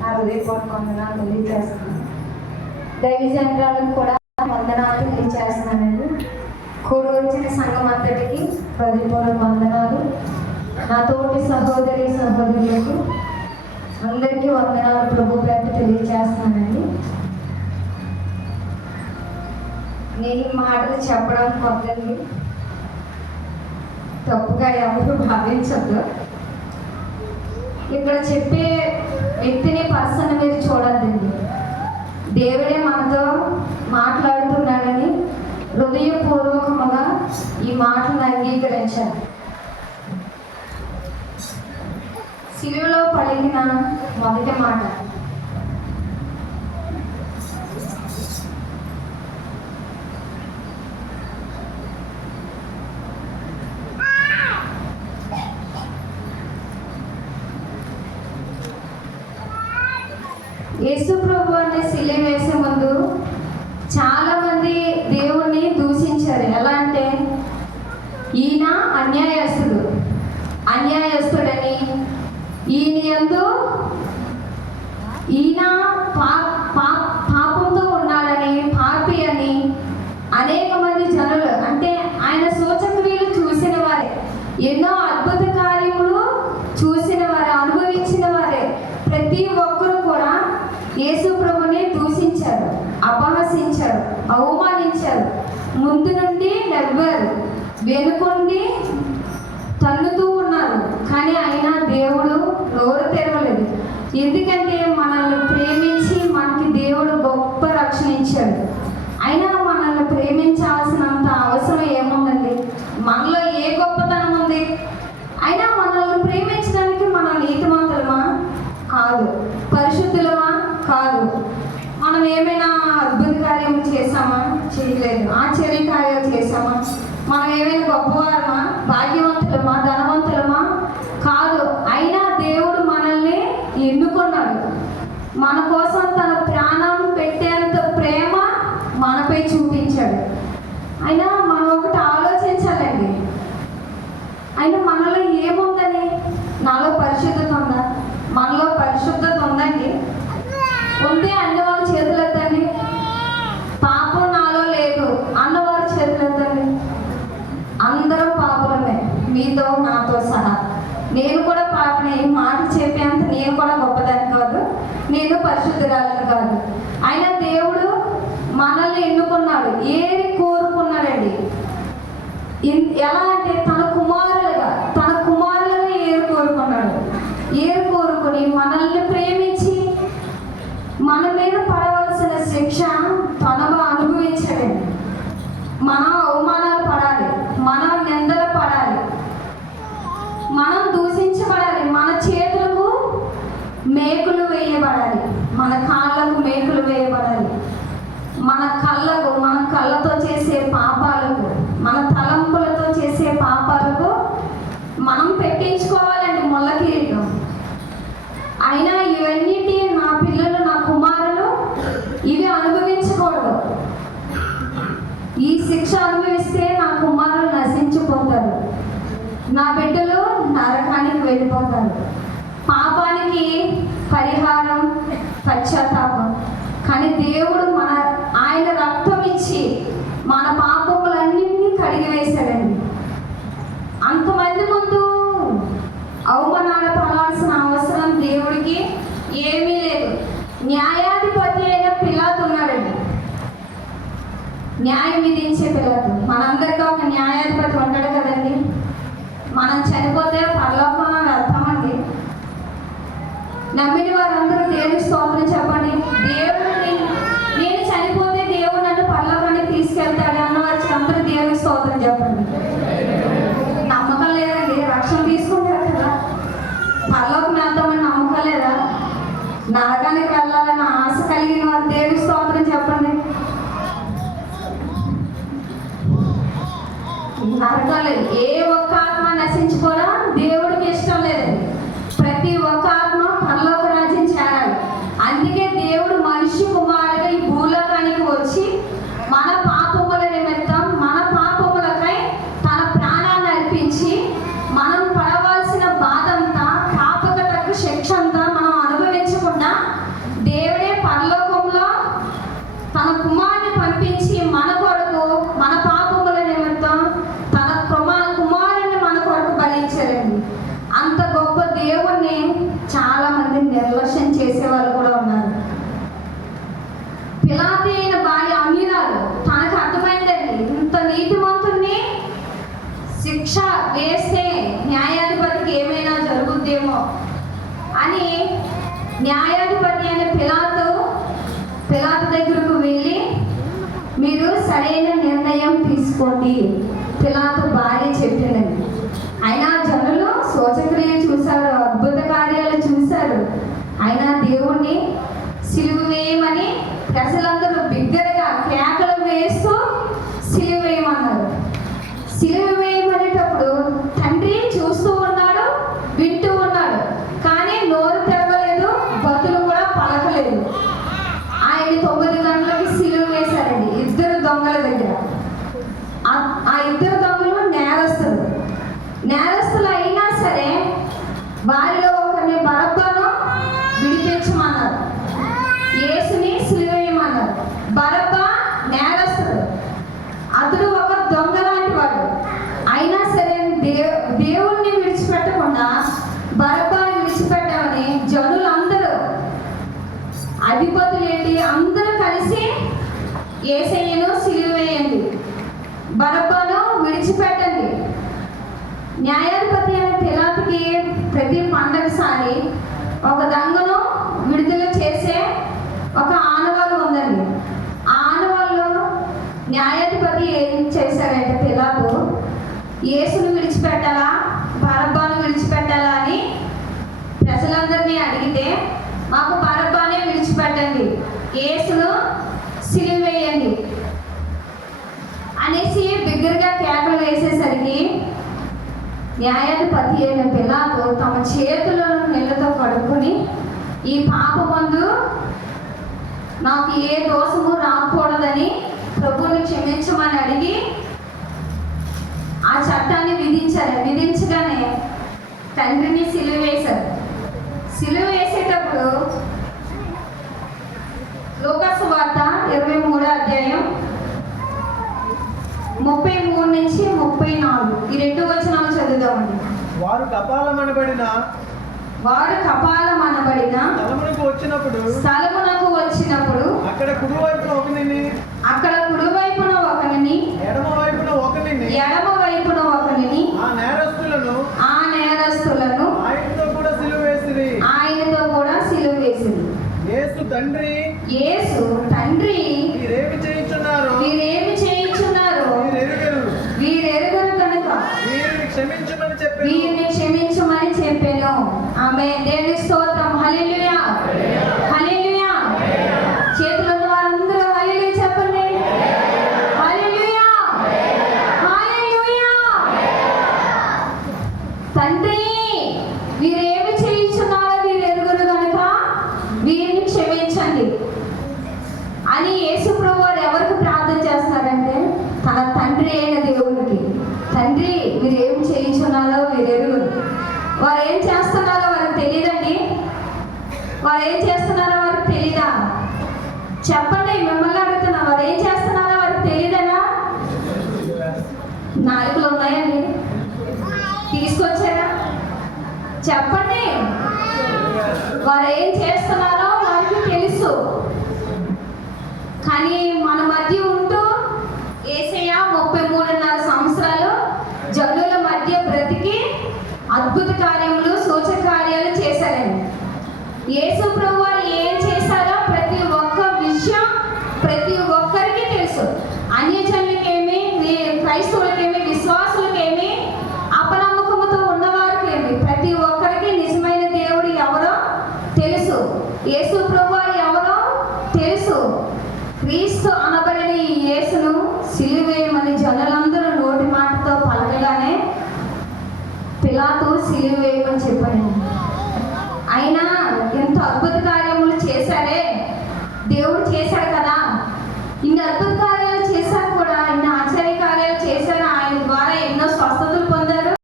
నా హృదయపూర్వక వందనాలు తెలియజేస్తున్నాను. దైవజనులకు కూడా వందనాలు తెలియజేస్తున్నానండి. కూడి వచ్చిన సంఘం అంతటికి హృదయపూర్వక వందనాలు. నా తోటి సహోదరులకు అందరికీ వందనాలు ప్రభు పేరు తెలియజేస్తున్నానండి. నేను ఈ మాటలు చెప్పడం కొద్దండి, తప్పుగా ఎవరు భావించద్దు. ఇక్కడ చెప్పే వ్యక్తిని పర్సన్ మీరు చూడద్దండి. దేవుడే మనతో మాట్లాడుతున్నాడని హృదయపూర్వకముగా ఈ మాటను అంగీకరించాలి. శిలువలో పలికిన మొదటి మాట, యేసు ప్రభు అనే శిలువ వేసే ముందు చాలా మంది దేవుణ్ణి దూషించారు. ఎలా అంటే ఈయన అన్యాయస్తుడని, ఈయన పాపంతో ఉన్నాడని, పాపి అని అనేక మంది జనులు, అంటే ఆయన సూచక్రియలు చూసిన వారే, ఎన్నో అద్భుత కార్యములు చూసిన వారే, అనుభవించిన వారే, ప్రతి ఒక్కరూ కూడా యేసు ప్రభుని దూషించారు, అపహసించారు, అవమానించారు. ముందు నుండి నవ్వారు, వెనుకొండి తన్నుతూ ఉన్నారు. కానీ అయినా దేవుడు నోరు తెరవలేదు. ఎందుకంటే మనల్ని ప్రేమించి మనకి దేవుడు గొప్ప రక్షణ ఇచ్చాడు. అయినా మనల్ని ప్రేమించాల్సినంత అవసరం ఏముందండి? మనలో ఏ గొప్పతనం ఉంది? అయినా మనల్ని ప్రేమించడానికి మనం నీతిమంతులమా? కాదు. పరిశుద్ధులమా? కాదు. మనం ఏమైనా అద్భుత కార్యము చేశామా? చేయలేదు. ఆశ్చర్య కార్యాలు చేశామా? మనం ఏమైనా గొప్పవారమా? భాగ్యవంతులమా? ధనవంతులమా? కాదు. అయినా దేవుడు మనల్ని ఎన్నుకున్నాడు. మన కోసం తన ప్రాణం పెట్టేంత ప్రేమ మనపై చూపించాడు. అయినా మనం ఒకటి ఆలోచించాలండి. అయినా మనలో ఏముందని? నాలో పరిశుద్ధత ఉందా? మనలో పరిశుద్ధత ఉందండి. ఉంటే అన్నవారు చేతులు ఎత్తండి. పాపం నాలో లేదు అన్నవారు చేతులు ఎత్తండి. అందరం పాపులమే, మీతో నాతో సహా. నేను కూడా పాపనే. ఈ మాట చెప్పేంత నేను కూడా గొప్పదాన్ని కాదు, నేను పరిశుద్ధురాలని కాదు. అయినా దేవుడు మనల్ని ఎన్నుకున్నాడు, ఏరి కోరుకున్నాడండి. ఎలా అంటే తన కుమారులుగా ఏరు కోరుకున్నాడు. ఏరు కోరుకుని మనల్ని ప్రేమించి మన మీద పడవలసిన శిక్ష తనగా అనుభవించాడండి. మనం అవమానాలు పడాలి, మనం నిందలు పడాలి, మనం దూషించబడాలి, మన చేతులకు మేకులు వేయబడాలి, మన కాళ్ళకు మేకులు వేయబడాలి, మన కళ్ళతో చేసే పాపాలకు, మన తలంపులతో చేసే పాపాలకు మనం పెట్టించుకోవాలండి ముళ్ళ కిరీటం. అయినా ఇవన్నిటి నా పిల్లలు, నా కుమారులు ఇవి అనుభవించకూడదు. ఈ శిక్ష అనుభవిస్తే నా కుమారులు నశించిపోతారు, నా బిడ్డలు నరకానికి వెళ్ళిపోతారు. పాపానికి పరిహారం పశ్చాత్తాపం. కానీ దేవుడు ఆయన రక్తం ఇచ్చి మన పాపములన్నింటినీ కడిగి వేశాడండి. అంతమంది ముందు అవమానాలు పడాల్సిన అవసరం దేవుడికి ఏమీ లేదు. న్యాయాధిపతి అయిన పిలాతు ఉన్నాడండి, న్యాయం విధించే పిలాతు. మనందరికీ ఒక న్యాయాధిపతి ఉంటాడు కదండి. మనం చనిపోతే పరలోకం వెళ్తామండి. నమ్మిన వారందరూ దేవుని స్తోత్రం చెప్పండి. దేవుడు నేను చనిపోతే దేవుడు నన్ను పరలోకానికి తీసుకెళ్తాడు అన్నవారు అందరూ దేవుని స్తోత్రం చెప్పండి. నమ్మకం లేదండి, రక్షణ తీసుకుంటారు కదా, పరలోకం వెళ్తామని నమ్మకం లేదా? నరకానికి వెళ్ళాలని ఆశ కలిగిన వారు దేవుని స్తోత్రం చెప్పండి. నరకాలు ఏ ఒక్క ఆత్మ నశించుకోరా దేవుడికి ఇష్టం లేదండి. ప్రతి ఒక్క ఆత్మ పరలోక రాజ్యం చేరాలి. అందుకే దేవుడు మనిషి కుమారుడుగా ఈ భూలోకానికి వచ్చి మన పాపముల నిమిత్తం, మన పాపములకై తన ప్రాణాన్ని అర్పించి మనం పడవలసిన బాధ అంతా, పాపక తగ్గ శిక్ష అంతా మనం అనుభవించకుండా దేవుడే పరలోకంలో తన కుమారుని పంపించి మన కొరకు, మన పాపముల నిమిత్తం తన కుమారుని మన కొరకు బలించారండి. అంత గొప్ప దేవుణ్ణి చాలా మంది నిర్లక్ష్యం చేసేవాళ్ళు కూడా ఉన్నారు. పిలాతు అయిన భార్య అమ్మినారు. తనకు అర్థమైందండి, ఇంత నీతిమంతుణ్ణి శిక్ష వేస్తే న్యాయాధిపతికి ఏమైనా జరుగుద్దేమో అని న్యాయాధిపతి అయిన పిలాతు దగ్గరకు వెళ్ళి, మీరు సరైన నిర్ణయం తీసుకోండి పిలాతు భార్య చెప్పిందండి. అయినా జనులు శోచక్రియ చూశారు, అద్భుత కార్యాలు చూశారు. అయినా దేవుణ్ణి సిలువ వేయమని ప్రజలందరూ బిగ్గరగా కేకలు వేస్తూ సిలువ వేయమన్నారు. సిలువ వేయమనేటప్పుడు తండ్రి చూస్తూ ఉన్నాడు, వింటూ ఉన్నాడు, కానీ నోరు తెరవలేదు, బతులు కూడా పలకలేదు. ఆయన 9 గంటలకి సిలువ వేశారండి ఇద్దరు దొంగల దగ్గర. ఆ ఇద్దరు దొంగలు నేరస్తులు అయినా సరే వారిలో ఒకరిని బరబ్బను విడిపించమన్నారు, యేసుని సిలువ వేయమన్నారు. బరబ్బా నేరస్తుడు, అతడు ఒక దొంగ లాంటి వాడు. అయినా సరే దేవుణ్ణి విడిచిపెట్టకుండా బరబ్బాని విడిచిపెట్టామని జనులందరూ, అధిపతులేంటి అందరూ కలిసి యేసయ్యను సిలువ వేయండి, బరబ్బాను విడిచిపెట్టండి. న్యాయాధిపతి అయిన పిలాతుకి ప్రతి పండగసారి ఒక దొంగను విడుదల చేసే ఒక ఆనవాలు ఉందండి. ఆ ఆనవాళ్ళు న్యాయాధిపతి ఏం చేశారంటే, పిలాతు యేసును విడిచిపెట్టాలా బరబ్బాను విడిచిపెట్టాలా అని ప్రజలందరినీ అడిగితే, మాకు బరబ్బానే విడిచిపెట్టండి, యేసును సిలువ వేయండి అనేసి బిగ్గరగా కేకలు వేసేసరికి న్యాయాధిపతి అయిన పిలాతు తమ చేతులను నీళ్లతో కడుక్కొని, ఈ పాపమందు నాకు ఏ దోషము రాకూడదని ప్రభువుని క్షమించమని అడిగి ఆ చట్టాన్ని విధించగానే తండ్రిని సిలువ వేశారు. సిలువ వేసేటప్పుడు లూకాసు వార్త 23వ అధ్యాయం 33 నుంచి 34 ఈ 2 వచనాలు చదువుదామండి. వారు కపాలమనబడిన స్థలమునకు వచ్చినప్పుడు అక్కడ కుడివైపున ఒకనిని ఎడమ వైపున ఒకనిని ఆ నేరస్తులను ఆయనతో కూడా సిలువ వేసిరి. యేసు తండ్రి మీరేమి చేయుచున్నారు వీరెరుగరు కనుక వీరిని క్షమించమని చెప్పాను. ఆమేన్. దేవుని స్తోత్రం. హల్లెలూయా, హల్లెలూయా. చేతులు ఉన్న వారందరూ హల్లెలూయా చెప్పండి. హల్లెలూయా, హల్లెలూయా. తండ్రి వీరేమి చేయుచున్నారో వీరెరుగరు కనుక వీరిని క్షమించండి అని యేసు ప్రభువు వారు ఎవరికి ప్రార్థన చేస్తున్నారంటే, తన తండ్రి అయిన దేవునికి. తండ్రి మీరు ఏం చేయించున్నారో వీరెరుగరు. వారు ఏం చేస్తున్నారో వారికి తెలియదండి. వారు ఏం చేస్తున్నారో వారికి తెలీదా? చెప్పండి, మిమ్మల్ని అడుగుతున్నా, వారు ఏం చేస్తున్నారో వారికి తెలియదనా? నాలుగులు ఉన్నాయండి, తీసుకొచ్చారా? చెప్పండి. వారు ఏం చేస్తున్నారో వారికి తెలుసు. కానీ మన మధ్య ఉంటూ యేసయ్య 33.5 సంవత్సరాలు జనుల మధ్య బ్రతికి అద్భుత కార్యములు, సూచక కార్యాలు చేశారండి. యేసు ప్రభు వారు ఏం చేశారో ప్రతి ఒక్క విషయం ప్రతి ఒక్కరికి తెలుసు. అన్యజనులకేమి, క్రైస్తవులకేమి, విశ్వాసులకేమి, అపనమ్మకముతో ఉన్నవారికేమి, ప్రతి ఒక్కరికి నిజమైన దేవుడు ఎవరో తెలుసు. యేసు ప్రభు వారు ఎవరో తెలుసు. క్రీస్తు అనబడిన ఈ యేసును సిలువ వేయమని జనులందరూ నోటి మాటతో పలకగానే పిలాతు సిలువ వేయమని చెప్పాడు. అయినా ఎంత అద్భుత